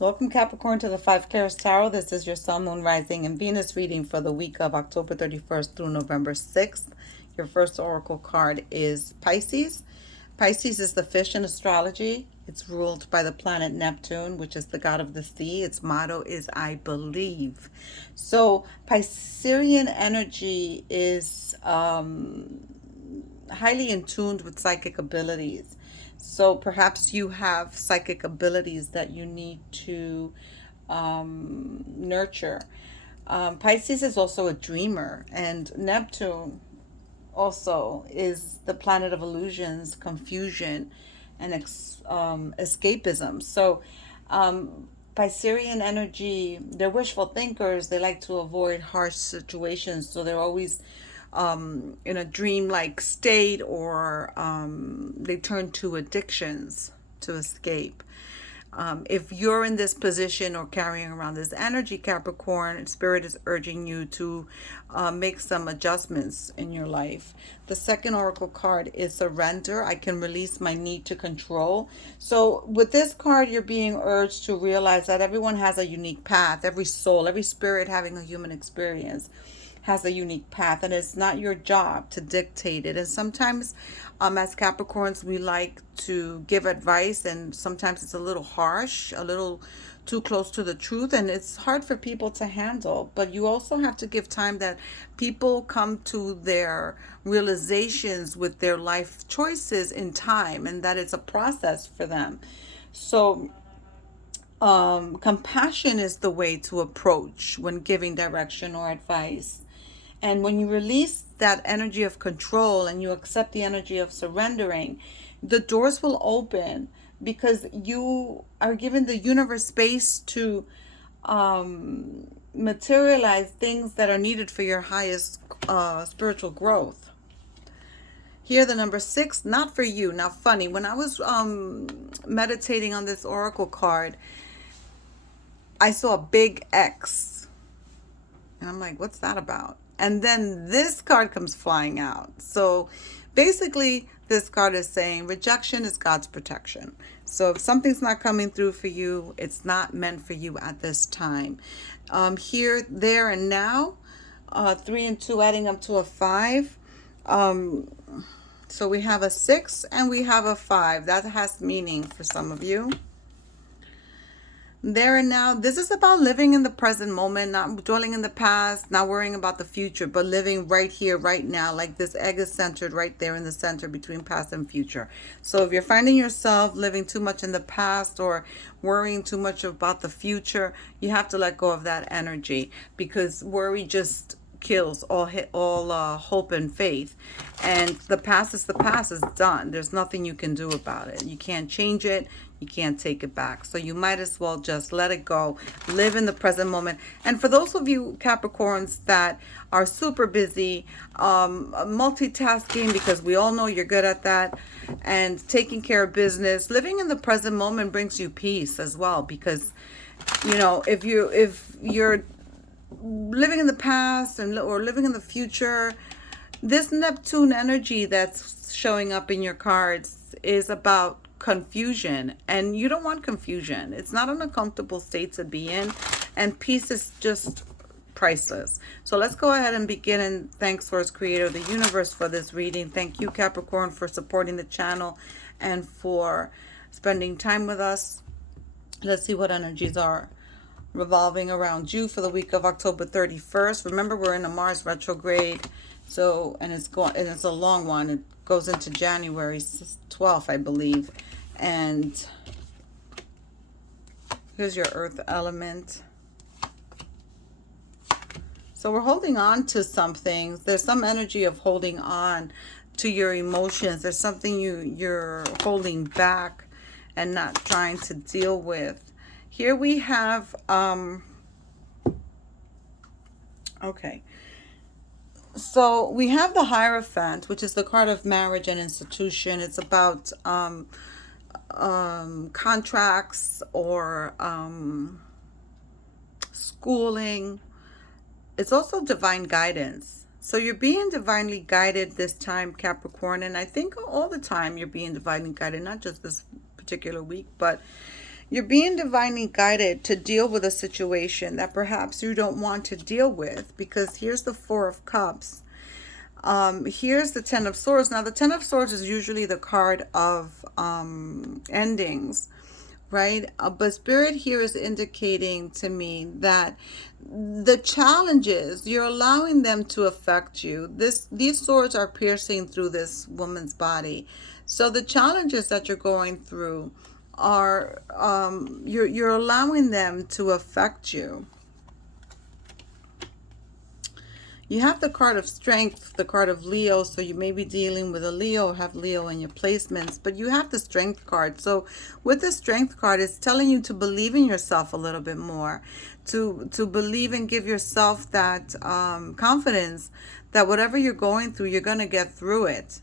Welcome, Capricorn, to the Five Clairs Tarot. This is your Sun, Moon, Rising, and Venus reading for the week of October 31st through November 6th. Your first oracle card is Pisces. Pisces is the fish in astrology. It's ruled by the planet Neptune, which is the god of the sea. Its motto is I believe. So, Piscean energy is highly in tuned with psychic abilities. So perhaps you have psychic abilities that you need to nurture. Pisces is also a dreamer, and Neptune also is the planet of illusions, confusion, and escapism. So, Piscean energy, they're wishful thinkers. They like to avoid harsh situations, so they're always in a dream-like state, or they turn to addictions to escape. If you're in this position or carrying around this energy, Capricorn, Spirit is urging you to make some adjustments in your life. The second oracle card is surrender. I can release my need to control. So with this card, you're being urged to realize that everyone has a unique path. Every soul, every spirit having a human experience has a unique path, and it's not your job to dictate it. And sometimes as Capricorns, we like to give advice, and sometimes it's a little harsh, a little too close to the truth, and it's hard for people to handle. But you also have to give time that people come to their realizations with their life choices in time, and that it's a process for them. So compassion is the way to approach when giving direction or advice. And when you release that energy of control and you accept the energy of surrendering, the doors will open because you are given the universe space to materialize things that are needed for your highest spiritual growth. Here, the number 6, not for you. Now, funny, when I was meditating on this oracle card, I saw a big X. And I'm like, what's that about? And then this card comes flying out. So basically, this card is saying rejection is God's protection. So if something's not coming through for you, it's not meant for you at this time. Here, there, and now, 3 and 2 adding up to a 5. So we have a 6 and we have a 5. That has meaning for some of you. There and now, this is about living in the present moment, not dwelling in the past, not worrying about the future, but living right here, right now. Like this egg is centered right there in the center between past and future. So if you're finding yourself living too much in the past or worrying too much about the future, you have to let go of that energy, because worry just kills all hope and faith. And the past is the past. It's done. There's nothing you can do about it. You can't change it. You can't take it back. So you might as well just let it go. Live in the present moment. And for those of you Capricorns that are super busy, multitasking, because we all know you're good at that, and taking care of business, living in the present moment brings you peace as well. Because, you know, if you're living in the past or living in the future, this Neptune energy that's showing up in your cards is about confusion, and you don't want confusion. It's not an uncomfortable state to be in, and peace is just priceless. So let's go ahead and begin, and thanks, Source Creator, the universe, for this reading. Thank you, Capricorn, for supporting the channel and for spending time with us. Let's see what energies are revolving around you for the week of October 31st. Remember, we're in a Mars retrograde, so it's a long one. It goes into January 12th, I believe. And here's your earth element. So we're holding on to something. There's some energy of holding on to your emotions. There's something you're holding back and not trying to deal with. Here we have, okay. So we have the Hierophant, which is the card of marriage and institution. It's about contracts or schooling. It's also divine guidance. So you're being divinely guided this time, Capricorn. And I think all the time you're being divinely guided, not just this particular week, but You're being divinely guided to deal with a situation that perhaps you don't want to deal with, because here's the Four of Cups. Here's the Ten of Swords. Now, the Ten of Swords is usually the card of endings, right? But Spirit here is indicating to me that the challenges, you're allowing them to affect you. These swords are piercing through this woman's body. So the challenges that you're going through are, you're allowing them to affect you. You have the card of strength, the card of Leo, so you may be dealing with a Leo, have Leo in your placements, but you have the strength card. So with the strength card, it's telling you to believe in yourself a little bit more, to believe and give yourself that confidence that whatever you're going through, you're going to get through it.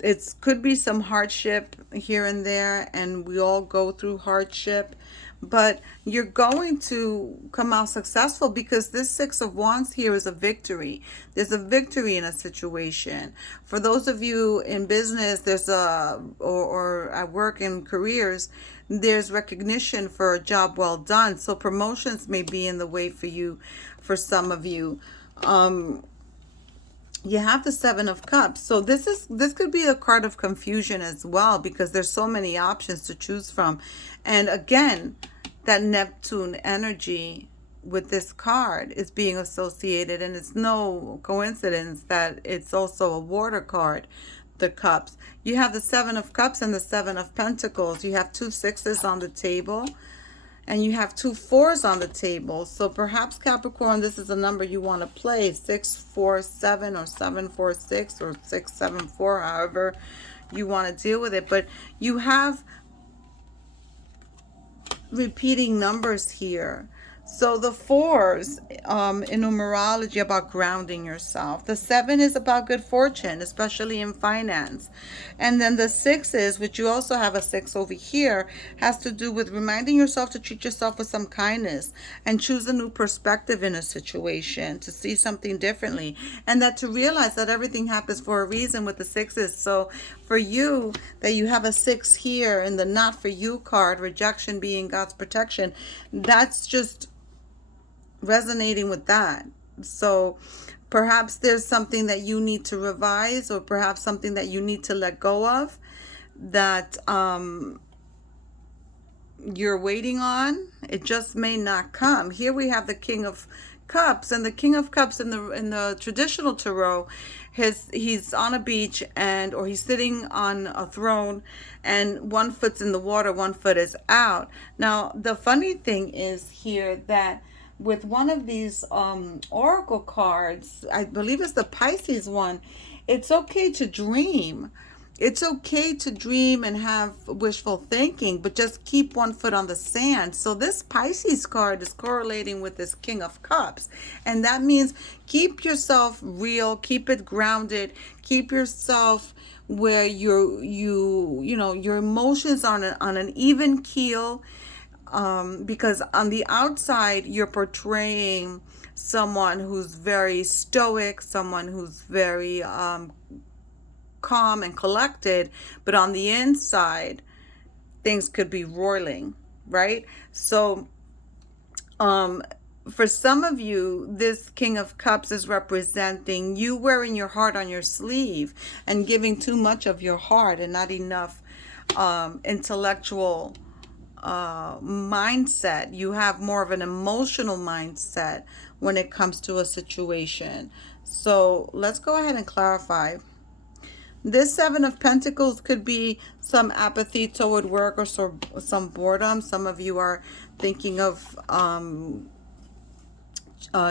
It could be some hardship here and there, and we all go through hardship, but you're going to come out successful, because this Six of Wands here is a victory. There's a victory in a situation. For those of you in business, there's or at work in careers, there's recognition for a job well done. So promotions may be in the way for you, for some of you. You have the Seven of Cups. So this could be a card of confusion as well, because there's so many options to choose from. And again, that Neptune energy with this card is being associated, and it's no coincidence that it's also a water card, the Cups. You have the Seven of Cups and the Seven of Pentacles. You have two sixes on the table, and you have two fours on the table. So perhaps, Capricorn, this is a number you want to play, 647 or 746 or 674, however you want to deal with it. But you have repeating numbers here. So the fours in numerology about grounding yourself. The seven is about good fortune, especially in finance. And then the sixes, which you also have a six over here, has to do with reminding yourself to treat yourself with some kindness and choose a new perspective in a situation, to see something differently, and that to realize that everything happens for a reason with the sixes. So for you, that you have a six here in the not for you card, rejection being God's protection, that's just resonating with that. So perhaps there's something that you need to revise, or perhaps something that you need to let go of, that you're waiting on. It just may not come. Here we have the King of Cups, and the King of Cups in the traditional tarot, he's on a beach, and or he's sitting on a throne, and one foot's in the water, one foot is out. Now the funny thing is here that with one of these oracle cards, I believe it's the Pisces one, it's okay to dream. It's okay to dream and have wishful thinking, but just keep one foot on the sand. So this Pisces card is correlating with this King of Cups. And that means keep yourself real, keep it grounded, keep yourself where you know, your emotions on an even keel. Because on the outside, you're portraying someone who's very stoic, someone who's very calm and collected, but on the inside, things could be roiling, right? So for some of you, this King of Cups is representing you wearing your heart on your sleeve and giving too much of your heart and not enough intellectual mindset. You have more of an emotional mindset when it comes to a situation. So let's go ahead and clarify. This Seven of Pentacles could be some apathy toward work, or some boredom. Some of you are thinking of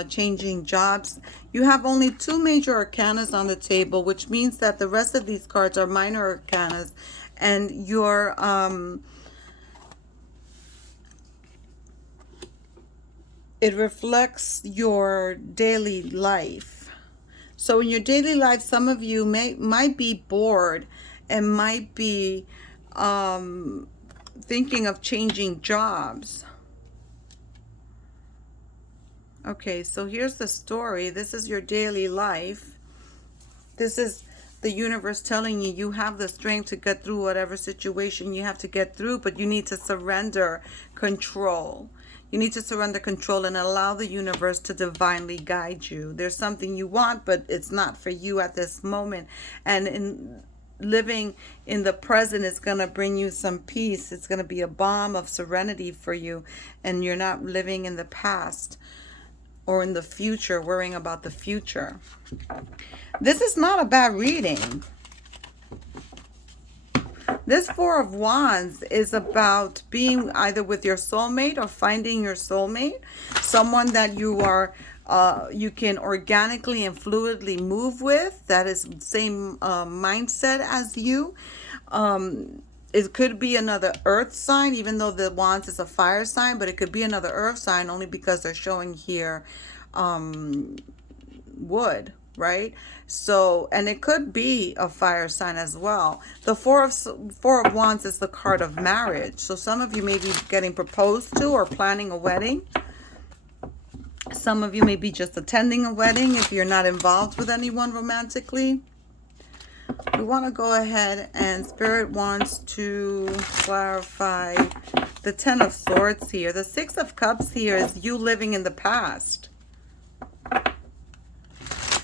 changing jobs. You have only two major arcanas on the table, which means that the rest of these cards are minor arcanas, and your it reflects your daily life. So in your daily life, some of you might be bored and might be thinking of changing jobs. Okay, so here's the story. This is your daily life. This is the universe telling you you have the strength to get through whatever situation you have to get through, but you need to surrender control. You need to surrender control and allow the universe to divinely guide you. There's something you want, but it's not for you at this moment. And in living in the present is going to bring you some peace. It's going to be a balm of serenity for you. And you're not living in the past or in the future, worrying about the future. This is not a bad reading. This Four of Wands is about being either with your soulmate or finding your soulmate, someone that you are, you can organically and fluidly move with, that is the same mindset as you. It could be another earth sign, even though the Wands is a fire sign, but it could be another earth sign only because they're showing here wood, right? So, and it could be a fire sign as well. The Four of Wands is the card of marriage. So some of you may be getting proposed to or planning a wedding. Some of you may be just attending a wedding if you're not involved with anyone romantically. We want to go ahead and Spirit wants to clarify the Ten of Swords here. The Six of Cups here is you living in the past.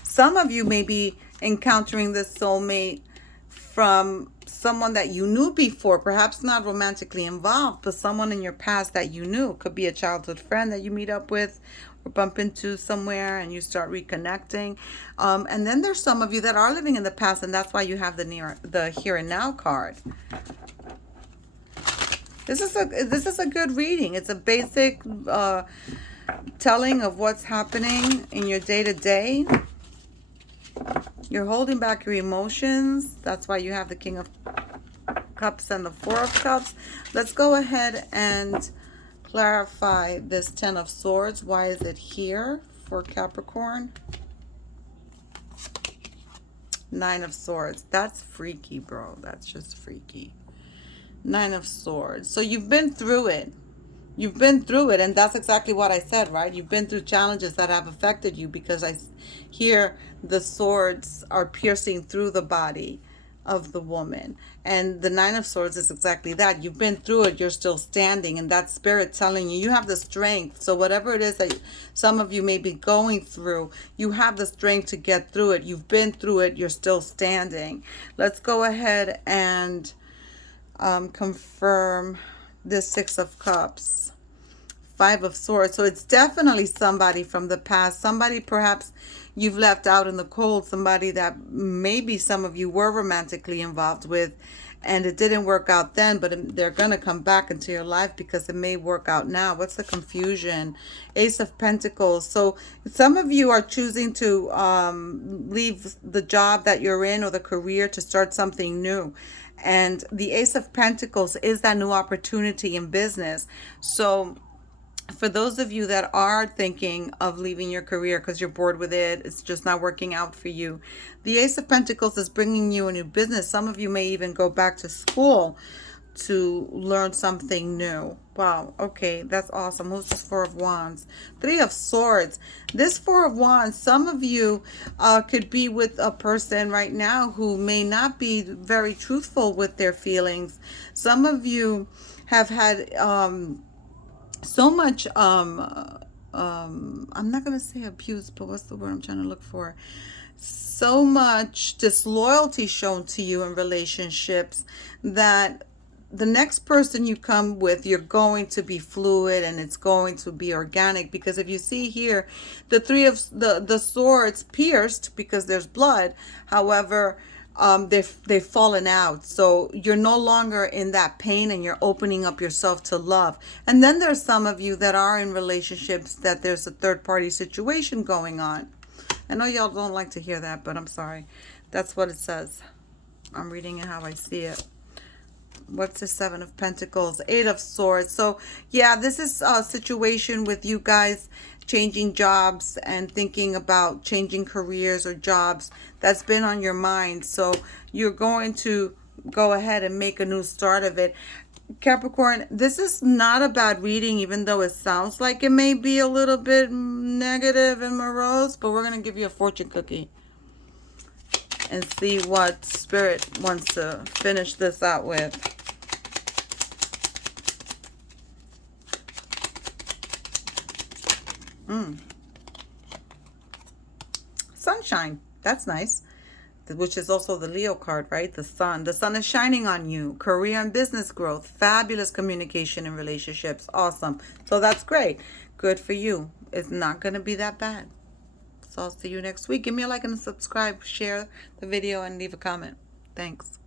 Some of you may be encountering this soulmate from someone that you knew before, perhaps not romantically involved, but someone in your past that you knew. Could be a childhood friend that you meet up with or bump into somewhere and you start reconnecting. And then there's some of you that are living in the past, and that's why you have the here and now card. This is a good reading. It's a basic telling of what's happening in your day-to-day. You're holding back your emotions. That's why you have the King of Cups and the Four of Cups. Let's go ahead and clarify this Ten of Swords. Why is it here for Capricorn? Nine of Swords. That's freaky, bro. That's just freaky. Nine of Swords. So you've been through it. You've been through it, and that's exactly what I said, right? You've been through challenges that have affected you, because I hear the swords are piercing through the body of the woman. And the Nine of Swords is exactly that. You've been through it, you're still standing, and that spirit telling you, you have the strength. So whatever it is that some of you may be going through, you have the strength to get through it. You've been through it, you're still standing. Let's go ahead and confirm this Six of Cups. Five of Swords. So it's definitely somebody from the past. Somebody perhaps you've left out in the cold. Somebody that maybe some of you were romantically involved with, and it didn't work out then, but they're going to come back into your life because it may work out now. What's the confusion? Ace of Pentacles. So some of you are choosing to leave the job that you're in or the career to start something new. And the Ace of Pentacles is that new opportunity in business. So for those of you that are thinking of leaving your career because you're bored with it, it's just not working out for you, the Ace of Pentacles is bringing you a new business. Some of you may even go back to school to learn something new. Wow, okay, that's awesome. Who's this Four of Wands? Three of Swords. This Four of Wands, some of you could be with a person right now who may not be very truthful with their feelings. Some of you have had so much I'm not going to say abuse, but what's the word I'm trying to look for? So much disloyalty shown to you in relationships that the next person you come with, you're going to be fluid and it's going to be organic. Because if you see here, the three of the swords pierced because there's blood. However, they've fallen out. So you're no longer in that pain and you're opening up yourself to love. And then there's some of you that are in relationships that there's a third party situation going on. I know y'all don't like to hear that, but I'm sorry. That's what it says. I'm reading it how I see it. What's the Seven of Pentacles? Eight of Swords. So yeah, this is a situation with you guys changing jobs and thinking about changing careers or jobs. That's been on your mind. So you're going to go ahead and make a new start of it. Capricorn, this is not a bad reading, even though it sounds like it may be a little bit negative and morose, but we're going to give you a fortune cookie. and see what Spirit wants to finish this out with. Sunshine. That's nice. Which is also the Leo card, right? The sun. The sun is shining on you. Career and business growth. Fabulous communication and relationships. Awesome. So that's great. Good for you. It's not going to be that bad. So I'll see you next week. Give me a like and a subscribe. Share the video and leave a comment. Thanks.